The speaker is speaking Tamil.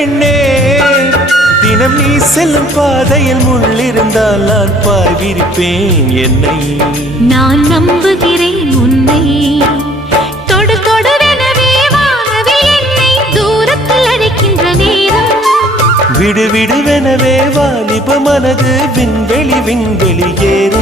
பெண்ணே தினம் நீ செல்லும் பாதையில் முள்ளிருந்தால் நான் பாய் விரிப்பேன் என்னை நான் நம்புகிறேன் உன்னை தொடு தொடுவெனவே வானவில் என்னை தூரத்தில் அழைக்கின்ற நேரம் விடு விடுவெனவே வாலிப மனது விண்வெளி விண்வெளி ஏறும்